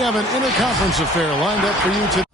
have an interconference affair lined up for you today.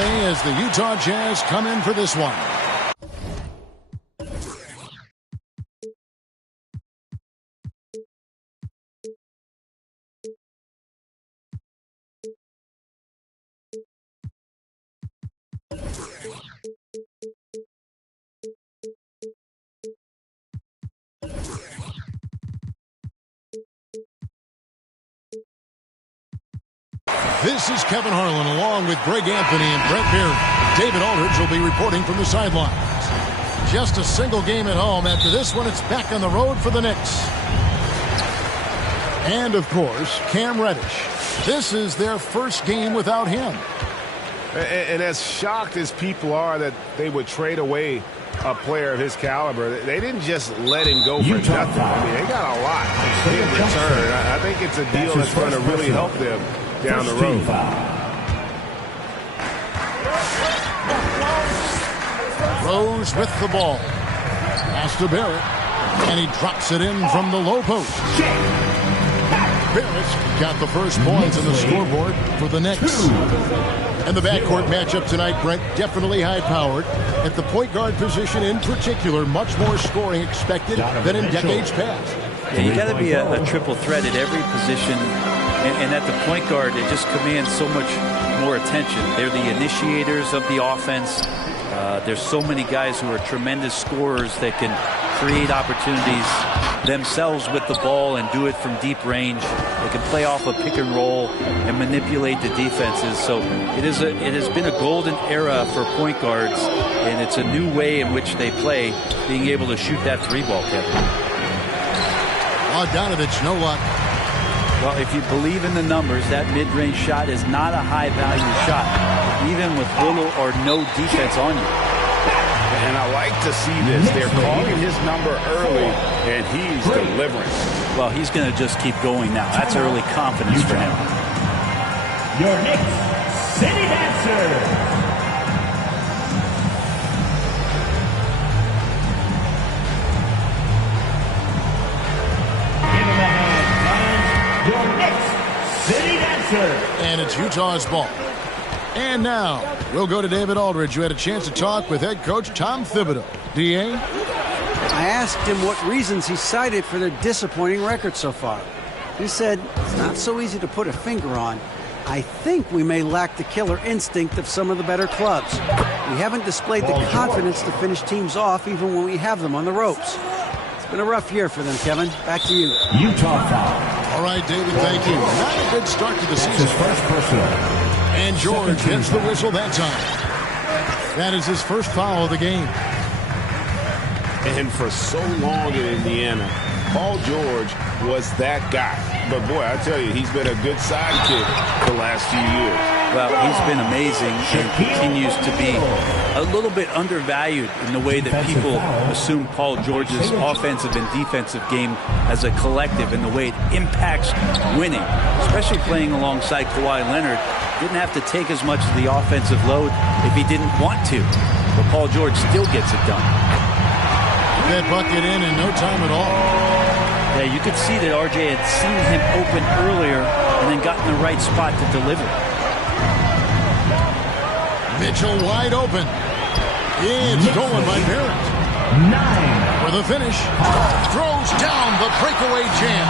As the Utah Jazz come in for this one. This is Kevin Harlan along with Greg Anthony and Brett Beard. David Aldridge will be reporting from the sidelines. Just a single game at home. After this one, it's back on the road for the Knicks. And, of course, Cam Reddish. This is their first game without him. And as shocked as people are that they would trade away a player of his caliber, they didn't just let him go for nothing. I mean, they got a lot in return. I think it's a deal that's going to really help them down the road. Rose with the ball. Pass to Barrett. And he drops it in from the low post. Barrett got the first points on the scoreboard for the Knicks. And the backcourt matchup tonight, Brent, definitely high-powered. At the point guard position in particular, much more scoring expected than in decades past. Yeah, you got to be a triple threat at every position. And at the point guard, it just commands so much more attention. They're the initiators of the offense. There's so many guys who are tremendous scorers that can create opportunities themselves with the ball and do it from deep range. They can play off a pick and roll and manipulate the defenses. So it has been a golden era for point guards, and it's a new way in which they play, being able to shoot that three ball, Kevin. Bogdanovich, no luck. Well, if you believe in the numbers, that mid-range shot is not a high-value shot, even with little or no defense on you. And I like to see this. They're calling his number early, and he's delivering. Well, he's going to just keep going now. That's early confidence for him. Your Knicks City Dancer. And it's Utah's ball. And now, we'll go to David Aldridge, who had a chance to talk with head coach Tom Thibodeau. D.A.? I asked him what reasons he cited for their disappointing record so far. He said, it's not so easy to put a finger on. I think we may lack the killer instinct of some of the better clubs. We haven't displayed the confidence to finish teams off even when we have them on the ropes. It's been a rough year for them, Kevin. Back to you. Utah foul. All right, David, thank you. Not a good start to the season. His first personal. And George gets the whistle that time. That is his first foul of the game. And for so long in Indiana, Paul George was that guy. But, boy, I tell you, he's been a good sidekick the last few years. Well, he's been amazing and continues to be a little bit undervalued in the way that people assume Paul George's offensive and defensive game as a collective and the way it impacts winning, especially playing alongside Kawhi Leonard. Didn't have to take as much of the offensive load if he didn't want to. But Paul George still gets it done. That bucket in no time at all. Yeah, you could see that RJ had seen him open earlier and then got in the right spot to deliver. Mitchell wide open. It's stolen by Barrett. 9. For the finish. Throws down the breakaway jam.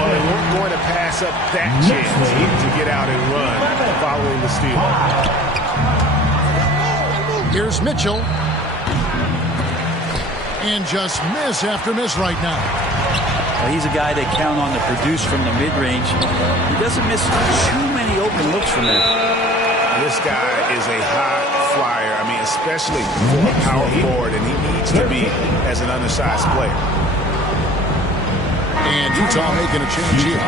Well, they weren't going to pass up that chance to get out and run following the steal. Here's Mitchell. And just miss after miss right now. He's a guy they count on to produce from the mid-range. He doesn't miss too many open looks from there. This guy is a high flyer. I mean, especially for a power forward, and he needs to be as an undersized player. And Utah making a change here.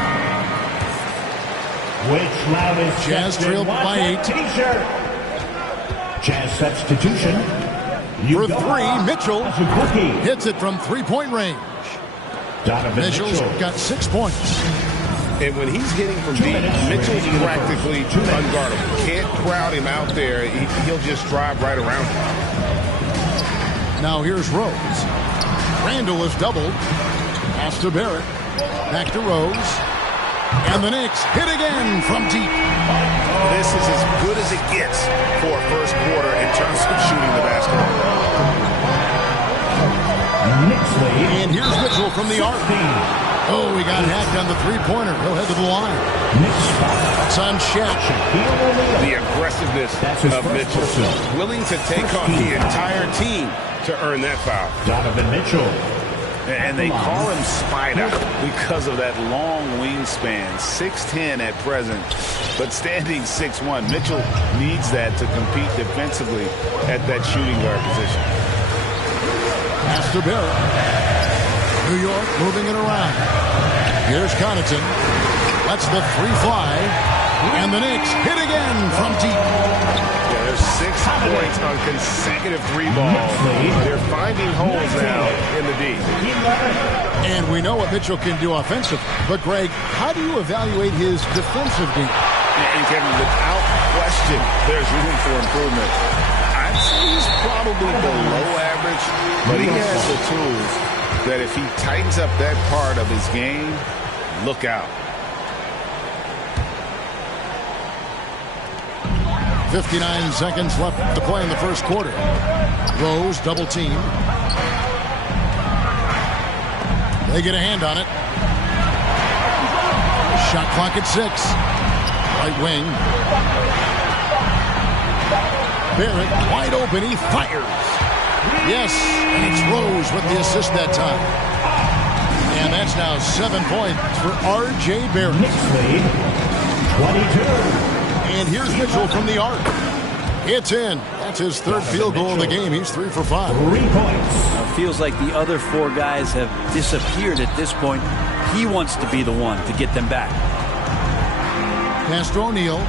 Which loudest Jazz trailed by 8. T-shirt. Jazz substitution. For 3, Mitchell hits it from three-point range. Mitchell's got 6 points. And when he's hitting from deep, Mitchell's practically unguardable. Can't crowd him out there. He'll just drive right around him. Now here's Rose. Randall is doubled. Pass to Barrett. Back to Rose. And the Knicks hit again from deep. This is as good as it gets for a first quarter in terms of shooting the basketball. And here's Mitchell from the arc. Oh, he got hacked on the three-pointer. He'll head to the line. It's on Shaq. The aggressiveness of Mitchell. Willing to take on the entire team to earn that foul. Donovan Mitchell. And they call him Spider because of that long wingspan. 6'10" at present, but standing 6'1". Mitchell needs that to compete defensively at that shooting guard position. Pass to Barrett. New York moving it around. Here's Connaughton. Lets the three fly. And the Knicks hit again from deep. Yeah, there's 6 points on consecutive three balls. They're finding holes now in the D. And we know what Mitchell can do offensively. But, Greg, how do you evaluate his defensive game? And Kevin, without question, there's room for improvement. I'd say he's probably below average, but he has the tools that if he tightens up that part of his game, look out. 59 seconds left to play in the first quarter. Rose double team. They get a hand on it. Shot clock at 6. Right wing. Barrett wide open. He fires. Yes, and it's Rose with the assist that time. And that's now 7 points for R.J. Barrett. 22. And here's Mitchell from the arc. It's in. That's his third field goal of the game. He's 3 for 5. 3 points. It feels like the other 4 guys have disappeared at this point. He wants to be the one to get them back. Pass to O'Neal.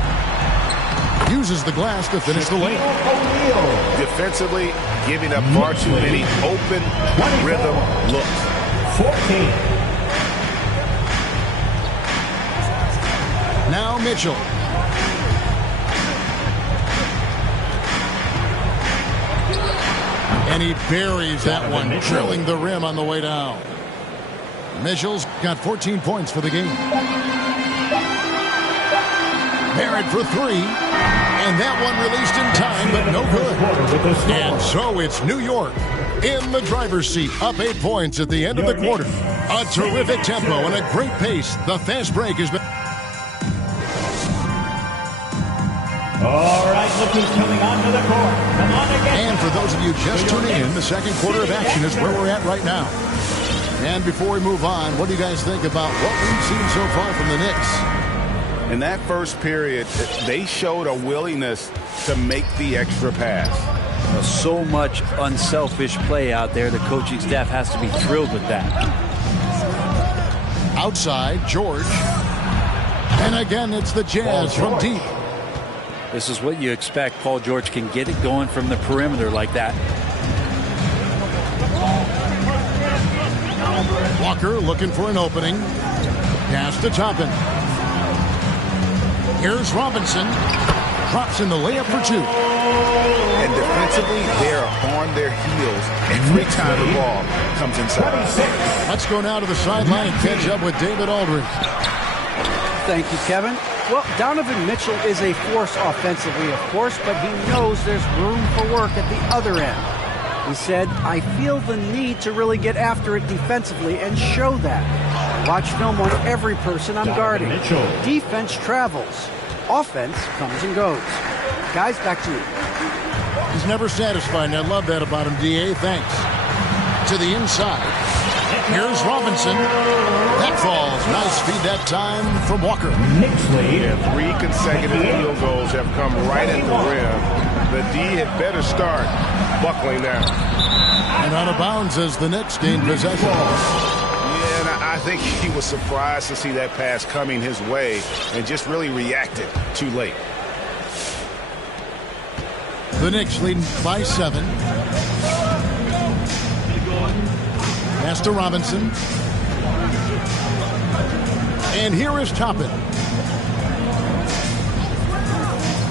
Uses the glass to finish the layup. Defensively, giving up far too many open rhythm looks. 14. Now Mitchell. And he buries that one, drilling the rim on the way down. Mitchell's got 14 points for the game. Barrett for 3. And that one released in time, but no good. And so it's New York in the driver's seat, up 8 points at the end of the quarter. A terrific tempo and a great pace. The fast break has been... All right, look who's coming onto the court. Come on again. And for those of you just tuning in, the second quarter of action is where we're at right now. And before we move on, what do you guys think about what we've seen so far from the Knicks? In that first period, they showed a willingness to make the extra pass. So much unselfish play out there. The coaching staff has to be thrilled with that. Outside, George. And again, it's the Jazz from deep. This is what you expect. Paul George can get it going from the perimeter like that. Walker looking for an opening. Pass to Toppin. Here's Robinson. Drops in the layup for 2. And defensively, they're on their heels every time the ball comes inside. Let's go now to the sideline and catch up with David Aldridge. Thank you, Kevin. Well, Donovan Mitchell is a force offensively, of course, but he knows there's room for work at the other end. He said, I feel the need to really get after it defensively and show that. Watch film on every person I'm guarding. Defense travels. Offense comes and goes. Guys, back to you. He's never satisfied, and I love that about him, D.A. Thanks. To the inside. Here's Robinson. That falls. Nice feed that time from Walker. Yeah, 3 consecutive field goals have come right at the rim. The D had better start buckling now. And out of bounds as the Knicks gain possession. Yeah, and I think he was surprised to see that pass coming his way and just really reacted too late. The Knicks leading by 7. Pass to Robinson. And here is Toppin.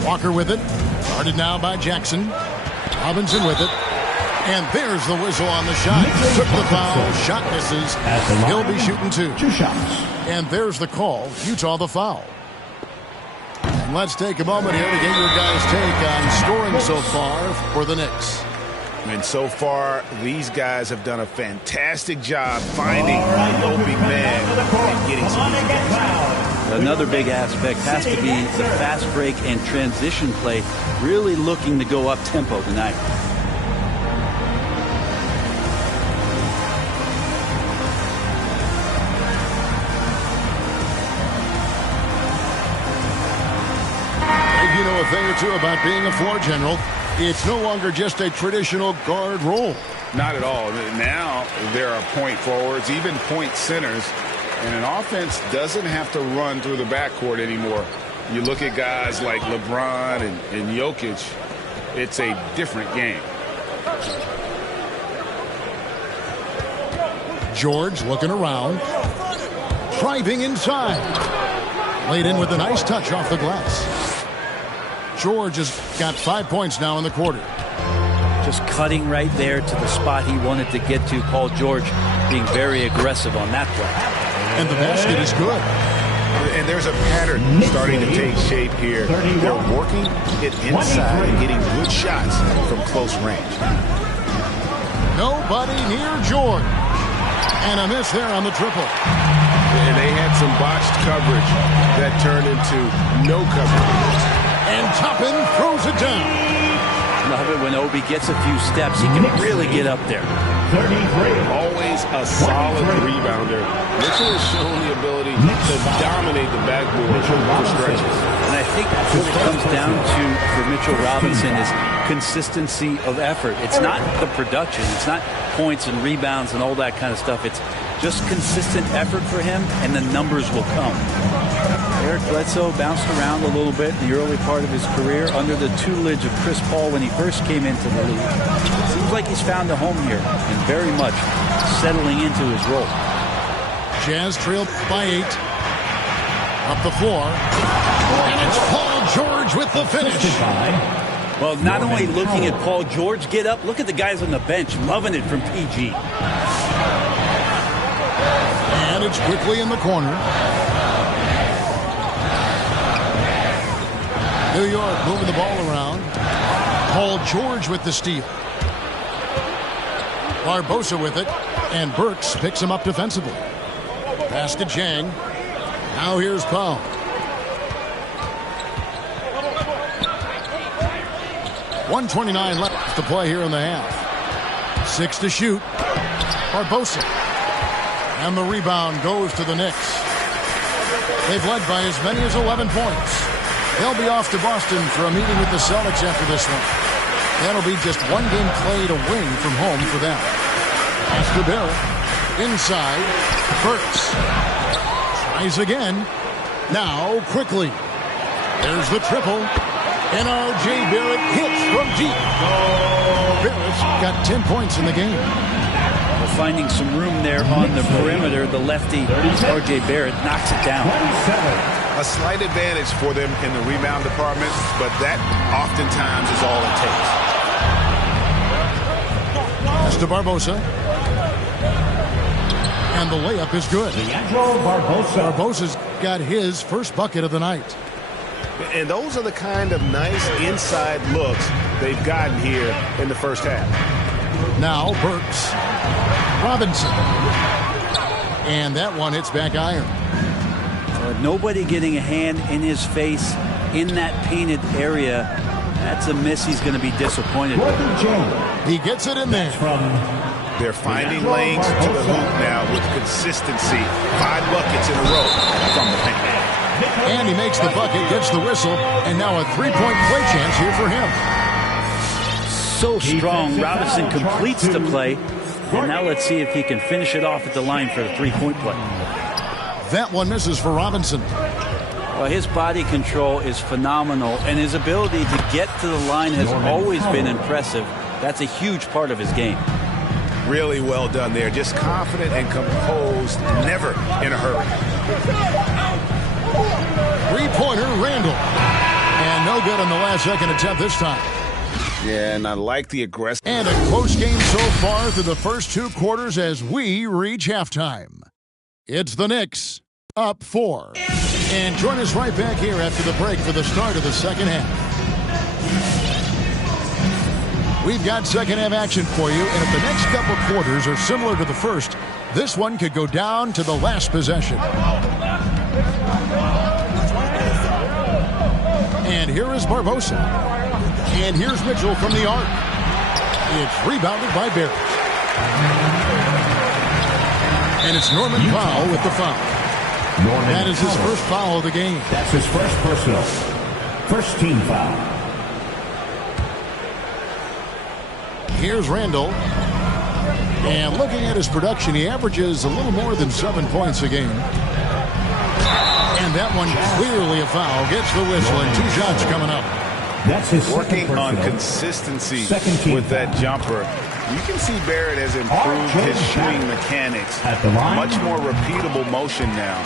Walker with it. Guarded now by Jackson. Robinson with it. And there's the whistle on the shot. Took the foul. Shot misses. He'll be shooting 2. 2 shots. And there's the call. Utah the foul. And let's take a moment here to get your guys' take on scoring so far for the Knicks. And so far, these guys have done a fantastic job finding no big man and getting some easy baskets. Another big aspect has to be the fast break and transition play, really looking to go up tempo tonight. You know a thing or two about being a floor general. It's no longer just a traditional guard role. Not at all. Now there are point forwards, even point centers, and an offense doesn't have to run through the backcourt anymore. You look at guys like LeBron and Jokic, it's a different game. George looking around. Driving inside. Laid in with a nice touch off the glass. George has got 5 points now in the quarter. Just cutting right there to the spot he wanted to get to. Paul George being very aggressive on that play. And the basket is good. And there's a pattern starting to take shape here. They're working it inside and getting good shots from close range. Nobody near George. And a miss there on the triple. And they had some botched coverage that turned into no coverage. And Toppin throws it down. Love it when Obi gets a few steps. He can really get up there. 33. Always a solid rebounder. Mitchell has shown the ability to dominate the backboard for stretches. And I think what it comes down to for Mitchell Robinson is consistency of effort. It's not the production. It's not points and rebounds and all that kind of stuff. It's just consistent effort for him, and the numbers will come. Eric Bledsoe bounced around a little bit in the early part of his career under the tutelage of Chris Paul when he first came into the league. Seems like he's found a home here and very much settling into his role. Jazz trail by 8. Up the floor. And it's Paul George with the finish. Well, not only looking at Paul George get up, look at the guys on the bench loving it from PG. And it's quickly in the corner. New York moving the ball around. Paul George with the steal. Barbosa with it. And Burks picks him up defensively. Pass to Jang. Now here's Paul. .129 left to play here in the half. 6 to shoot. Barbosa. And the rebound goes to the Knicks. They've led by as many as 11 points. They'll be off to Boston for a meeting with the Celtics after this one. That'll be just one game played away from home for them. Pass to Barrett. Inside. Burks. Tries again. Now quickly. There's the triple. And R.J. Barrett hits from deep. Barrett's got 10 points in the game. Well, finding some room there on the perimeter, the lefty R.J. Barrett knocks it down. A slight advantage for them in the rebound department, but that oftentimes is all it takes. Pass to Barbosa. And the layup is good. Leandro Barbosa. Barbosa's got his first bucket of the night. And those are the kind of nice inside looks they've gotten here in the first half. Now Burks. Robinson. And that one hits back iron. Nobody getting a hand in his face in that painted area That's a miss he's going to be disappointed with. He gets it in there. They're finding lanes to the hoop now with consistency. 5 buckets in a row from the paint. And he makes the bucket, gets the whistle, and now a 3-point play chance here for him. So strong. Robinson completes the play. And now let's see if he can finish it off at the line for the 3-point play. That one misses for Robinson. Well, his body control is phenomenal, and his ability to get to the line has always been impressive. That's a huge part of his game. Really well done there. Just confident and composed, never in a hurry. 3-pointer, Randall. And no good on the last second attempt this time. Yeah, and I like the aggressive. And a close game so far through the first 2 quarters as we reach halftime. It's the Knicks up 4. And join us right back here after the break for the start of the second half. We've got second half action for you, and if the next couple quarters are similar to the first, this one could go down to the last possession. And here is Barbosa. And here's Mitchell from the arc. It's rebounded by Barrett. And it's Norman Powell with the foul. That is his first foul of the game. That's his first personal. First team foul. Here's Randall. And looking at his production, he averages a little more than 7 points a game. And that one clearly a foul. Gets the whistle and 2 shots coming up. That's his working on consistency with that jumper. You can see Barrett has improved his shooting mechanics. Much more repeatable motion now.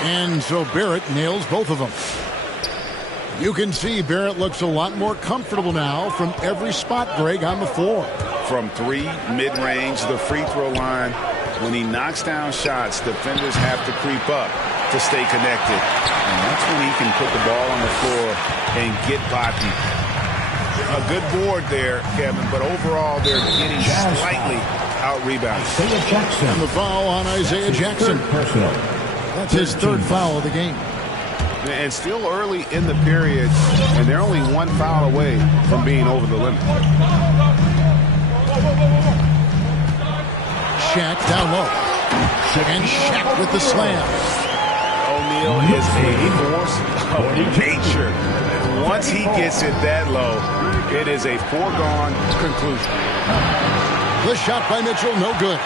And so Barrett nails both of them. You can see Barrett looks a lot more comfortable now from every spot, Greg, on the floor. From 3, mid-range, the free throw line. When he knocks down shots, defenders have to creep up to stay connected. And that's when he can put the ball on the floor and get poppy. A good board there, Kevin, but overall they're getting slightly out-rebounded. And the foul on Isaiah Jackson. That's his 3rd foul of the game. And still early in the period, and they're only 1 foul away from being over the limit. Shaq down low. And Shaq with the slam. O'Neal is a force of nature. Once he gets it that low, it is a foregone conclusion. The shot by Mitchell, no good.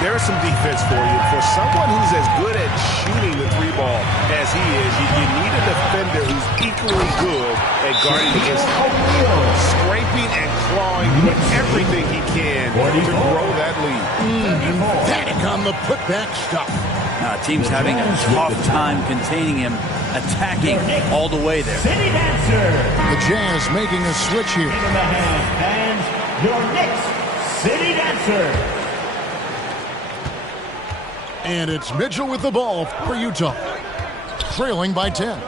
There's some defense for you. For someone who's as good at shooting the 3-ball as he is, you need a defender who's equally good at guarding against scraping and clawing, doing everything he can to grow that lead. Emphatic on the putback stop. Team's having a tough time containing him, attacking all the way there. The Jazz making a switch here. And your Knicks City Dancer. And it's Mitchell with the ball for Utah. Trailing by 10.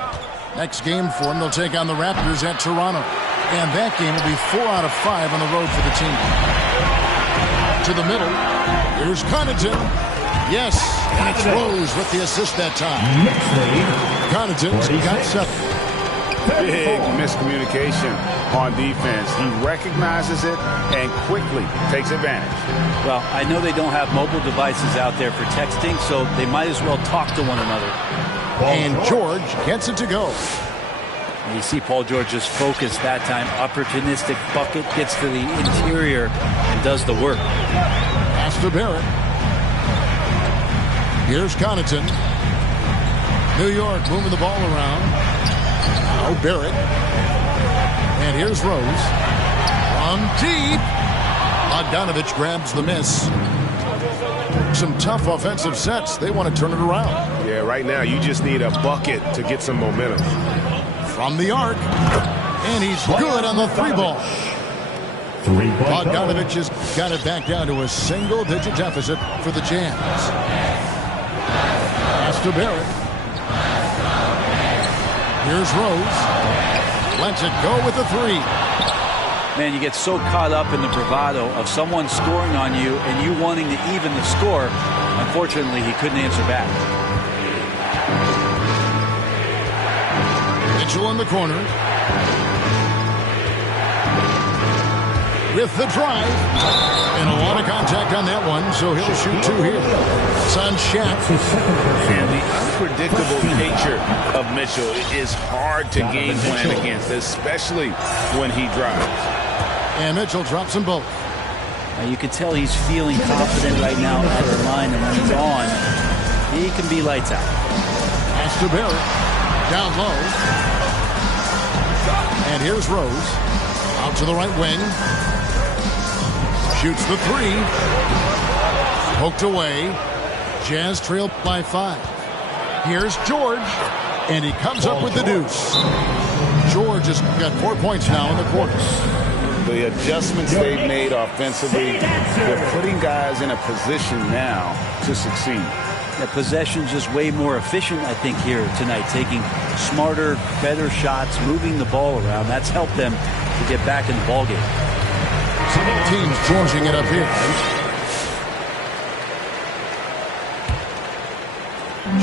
Next game for them, they'll take on the Raptors at Toronto. And that game will be 4 out of 5 on the road for the team. To the middle. Here's Connaughton. Yes, and it's Rose with the assist that time. Connaughton's got 7. Big miscommunication on defense. He recognizes it and quickly takes advantage. Well, I know they don't have mobile devices out there for texting, so they might as well talk to one another. And George gets it to go. You see Paul George just focused that time. Opportunistic bucket, gets to the interior and does the work. Pass to Barrett. Here's Connaughton. New York moving the ball around. Now Barrett. And here's Rose. From deep. Bogdanovich grabs the miss. Some tough offensive sets. They want to turn it around. Yeah, right now you just need a bucket to get some momentum. From the arc. And he's good on the 3-ball. Bogdanovich has got it back down to a single-digit deficit for the Jazz. Pass to Barrett. Here's Rose. Lets it go with the 3. Man, you get so caught up in the bravado of someone scoring on you and you wanting to even the score. Unfortunately, he couldn't answer back. Mitchell in the corner. with the drive. And a lot of contact on that one, so he'll shoot 2 here. It's on Shaq. And the unpredictable nature of Mitchell is hard to game plan against, especially when he drives. And Mitchell drops them both. You can tell he's feeling confident right now at the line, and when he's on, he can be lights out. Pass to Barrett. Down low. And here's Rose. Out to the right wing. Shoots the 3. Poked away. Jazz trail by 5. Here's George. And he comes up with the deuce. George has got 4 points now in the quarter. The adjustments they've made offensively, they're putting guys in a position now to succeed. The possession's just way more efficient, I think, here tonight. Taking smarter, better shots, moving the ball around. That's helped them to get back in the ballgame. Teams changing it up here.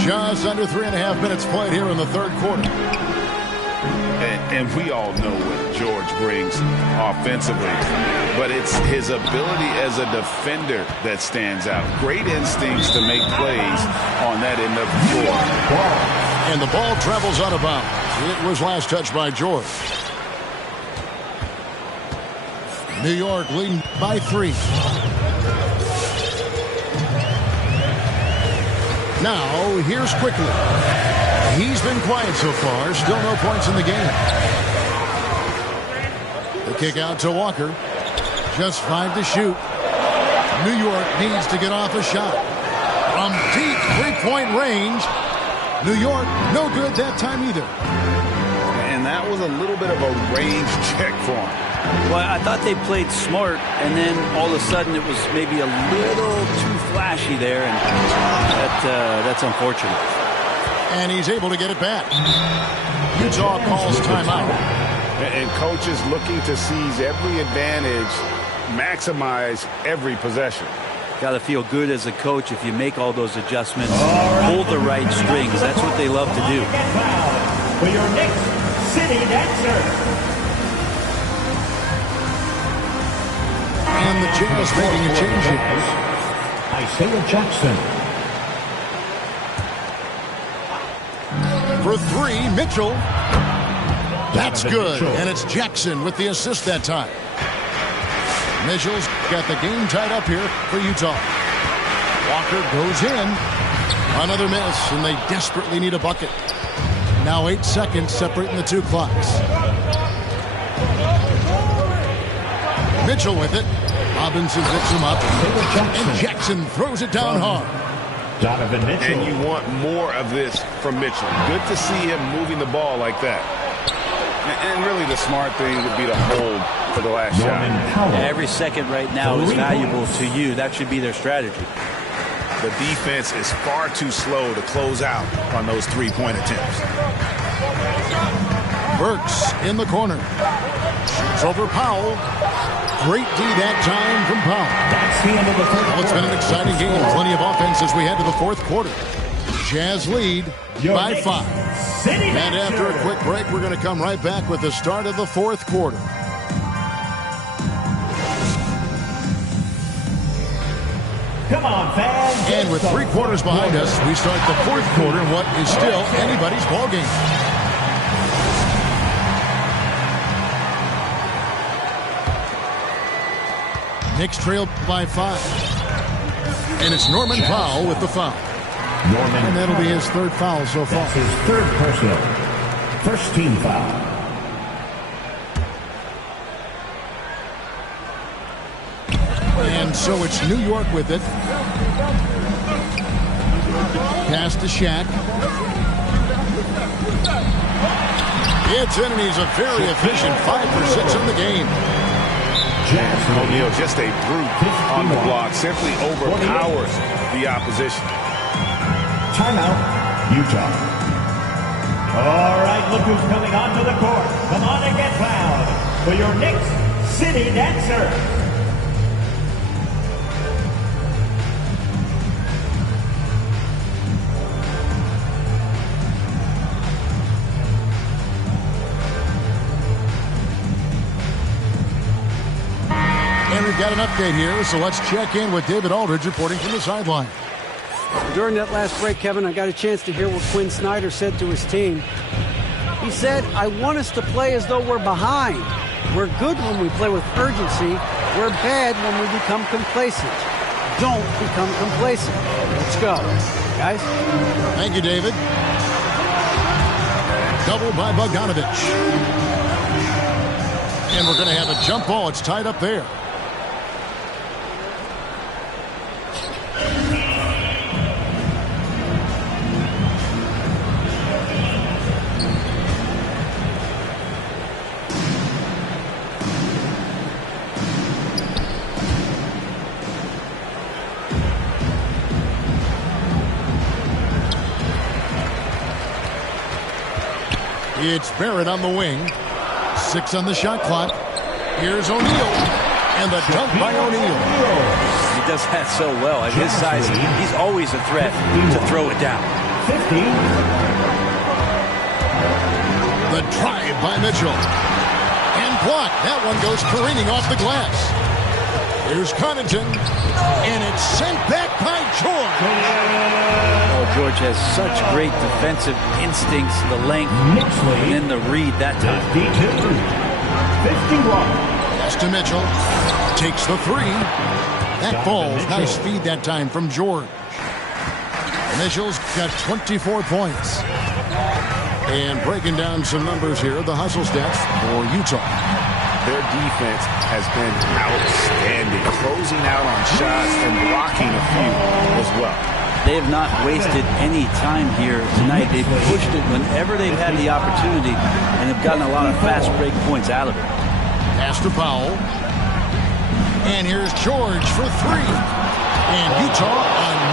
Just under 3.5 minutes played here in the third quarter. And we all know what George brings offensively, but it's his ability as a defender that stands out. Great instincts to make plays on that end of the floor. And the ball travels out of bounds. It was last touched by George. New York leading by 3. Now, here's Quickly. He's been quiet so far. Still no points in the game. The kick out to Walker. Just 5 to shoot. New York needs to get off a shot. From deep 3-point range. New York, no good that time either. And that was a little bit of a range check for him. Well, I thought they played smart, and then all of a sudden it was maybe a little too flashy there, and that's unfortunate. And he's able to get it back. Utah calls timeout. And coaches looking to seize every advantage, maximize every possession. Got to feel good as a coach if you make all those adjustments, pull the right strings. That's what they love to do. For your next city dancer. And the Jazz making a change here. Isaiah Jackson. For 3, Mitchell. That's good. And it's Jackson with the assist that time. Mitchell's got the game tied up here for Utah. Walker goes in. Another miss, and they desperately need a bucket. Now 8 seconds separating the 2 clocks. Mitchell with it. Robinson picks him up. And Jackson throws it down hard. Donovan Mitchell. And you want more of this from Mitchell. Good to see him moving the ball like that. And really the smart thing would be to hold for the last shot. Every second right now is valuable to you. That should be their strategy. The defense is far too slow to close out on those 3-point attempts. Burks in the corner. Shoots over Powell. Great D that time from Powell. That's the end of the third Well, it's been an exciting game. Plenty of offense as we head to the fourth quarter. Jazz lead by 5. And after a quick break, we're going to come right back with the start of the fourth quarter. Come on, fans. And with 3 quarters behind us, we start the fourth quarter in what is still anybody's ballgame. Knicks trail by 5. And it's Norman Powell with the foul. And that'll be his 3rd foul so far. That's his 3rd personal. First team foul. And so it's New York with it. Pass to Shaq. It's in, and he's a very efficient 5 for 6 in the game. O'Neal, just a brute on the block, simply overpowers the opposition. Timeout, Utah. All right, look who's coming onto the court. Come on and get loud for your next city dancer. got an update here, so let's check in with David Aldridge reporting from the sideline. During that last break, Kevin, I got a chance to hear what Quinn Snyder said to his team. He said, I want us to play as though we're behind. We're good when we play with urgency. We're bad when we become complacent. Don't become complacent. Let's go, guys. Thank you, David. Double by Bogdanovich. And we're going to have a jump ball. It's tied up there. It's Barrett on the wing. 6 on the shot clock. Here's O'Neal. And the dunk by O'Neal. He does that so well. At his size, he's always a threat to throw it down. 50. The drive by Mitchell. And blocked. That one goes careening off the glass. Here's Connaughton. And it's sent back by George. George has such great defensive instincts, the length, and then the read that time. 51. Pass to Mitchell. Takes the 3. That falls. Nice feed that time from George. Mitchell's got 24 points. And breaking down some numbers here, the hustle stats for Utah. Their defense has been outstanding, closing out on shots and blocking a few as well. They have not wasted any time here tonight. They've pushed it whenever they've had the opportunity and have gotten a lot of fast break points out of it. Pass to Powell. And here's George for 3. And Utah,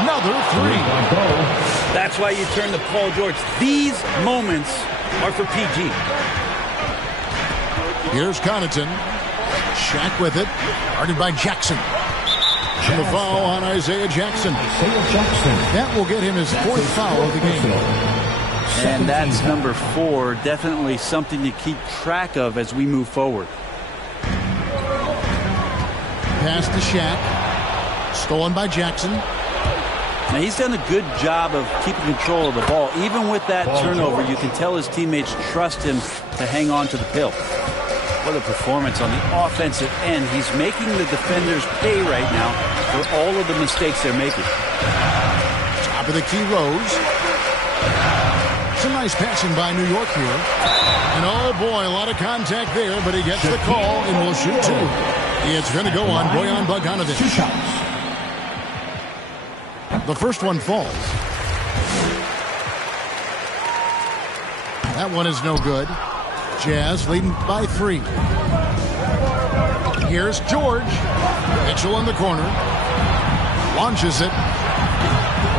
another 3. That's why you turn to Paul George. These moments are for PG. Here's Connaughton. Shaq with it. Guarded by Jackson. And the foul on Isaiah Jackson. That will get him his 4th foul of the game. And that's number 4. Definitely something to keep track of as we move forward. Pass to Shaq. Stolen by Jackson. Now he's done a good job of keeping control of the ball. Even with that turnover, you can tell his teammates trust him to hang on to the pill. What a performance on the offensive end. He's making the defenders pay right now for all of the mistakes they're making. Top of the key, Rose. Some nice passing by New York here. And oh boy, a lot of contact there, but he gets the call and will shoot 2. It's going to go on Bojan Bogdanović. 2 shots. The first one falls. That one is no good. Jazz leading by 3. Here's George. Mitchell in the corner. Launches it.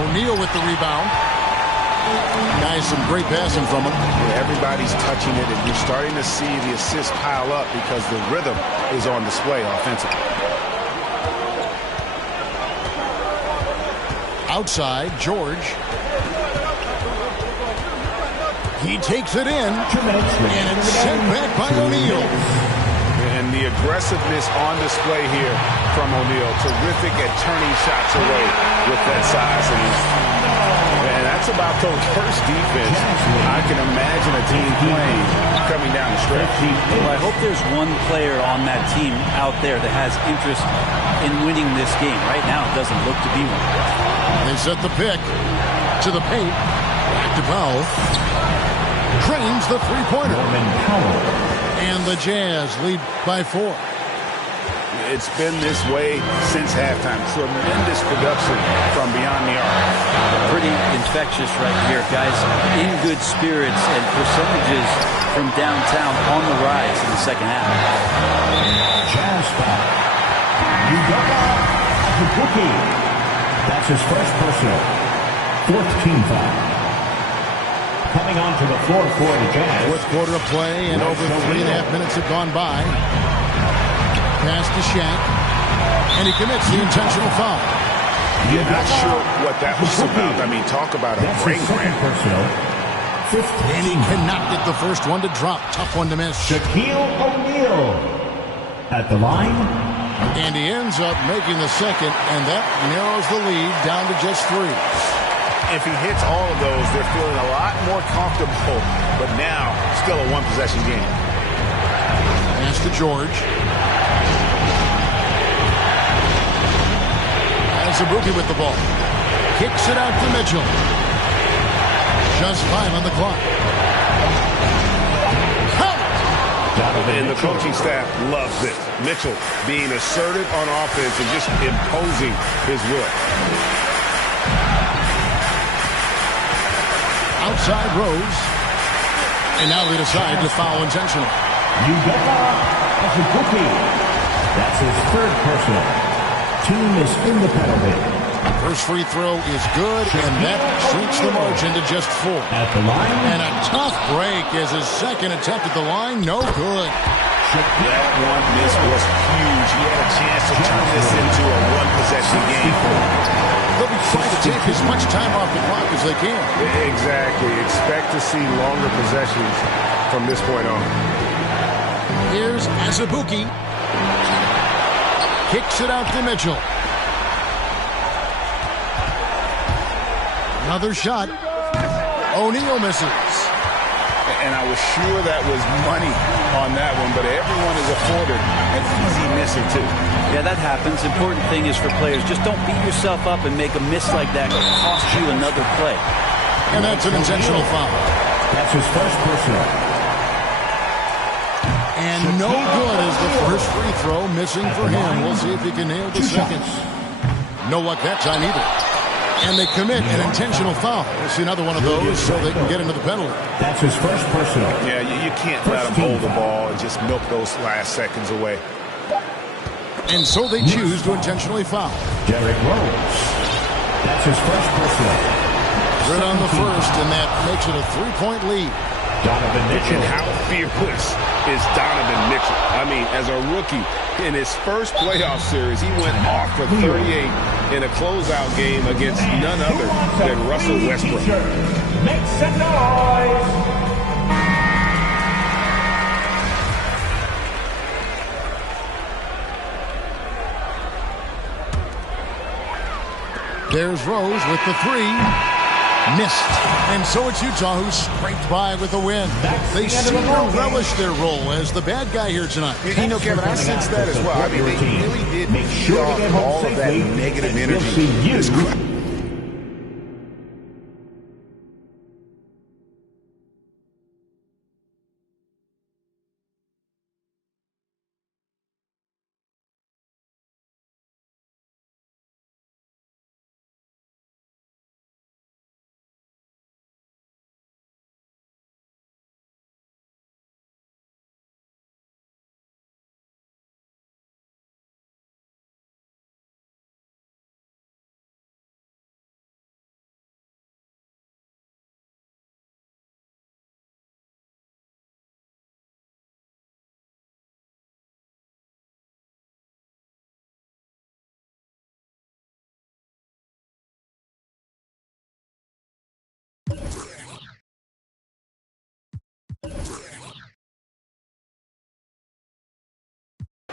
O'Neal with the rebound. Guys, some great passing from him. Yeah, everybody's touching it, and you're starting to see the assists pile up because the rhythm is on display offensively. Outside, George. He takes it in, and it's sent back by O'Neal. And the aggressiveness on display here from O'Neal. Terrific at turning shots away with that size. And that's about the worst defense I can imagine a team playing coming down the stretch. Well, I hope there's one player on that team out there that has interest in winning this game. Right now, it doesn't look to be one. They set the pick to the paint. Back to Powell. Drains the 3-pointer. And the Jazz lead by 4. It's been this way since halftime. Tremendous production from beyond the arc. Pretty infectious right here, guys. In good spirits and percentages from downtown on the rise in the second half. Jazz foul. Udoka Azubuike. That's his first personal. 4th team foul. Coming onto the floor for the Jazz. 4th quarter of play, and over 3.5 minutes have gone by. Pass to Shaq, and he commits the intentional foul. You're not sure what that was about. I mean, talk about a brain cramp. And he cannot get the first one to drop. Tough one to miss. Shaquille O'Neal at the line And he ends up making the second, and that narrows the lead down to just 3. If he hits all of those, they're feeling a lot more comfortable. But now, still a one-possession game. Pass to George. Azubuike with the ball. Kicks it out to Mitchell. Just 5 on the clock. And the coaching staff loves this. Mitchell being assertive on offense and just imposing his will. Outside Rose. And now they decide to foul intentional. Azubuike. That's his 3rd personal. Team is in the penalty. First free throw is good, and that shrinks the margin to just 4. At the line. And a tough break as his second attempt at the line. No good. That one miss was huge. He had a chance to turn this into a one-possession game. They'll be trying to take as much time off the clock as they can. Exactly. Expect to see longer possessions from this point on. Here's Azubuike. Kicks it out to Mitchell. Another shot. O'Neal misses. And I was sure that was money on that one, but everyone is afforded an easy misser, too. Yeah, that happens. Important thing is for players, just don't beat yourself up and make a miss like that could cost you another play. And that's an intentional foul. That's his 1st personal. And no good as the first free throw missing for him. We'll see if he can nail the second. No luck that time either. And they commit an intentional foul. We'll see another one of those so they can get into the penalty. That's his 1st personal. Yeah, you can't let him hold the ball and just milk those last seconds away. And so they choose to intentionally foul. Derrick Rose. That's his 1st personal. Good on the first, and that makes it a 3-point lead. Donovan Mitchell. And how fearless is Donovan Mitchell? I mean, as a rookie, in his first playoff series, he went off for 38 in a closeout game against none other than Russell Westbrook. Make some noise! There's Rose with the 3. Missed. And so it's Utah who scraped by with a win. They seem to relish their role as the bad guy here tonight. You know, Kevin, I sense that as well. I mean, they really did feed off all of that negative energy. This crowd.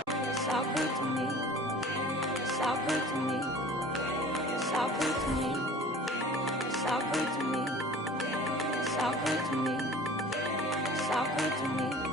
It's all good to me. It's all good to me. It's all good to me. It's all good to me. It's all good to me. It's all good to me.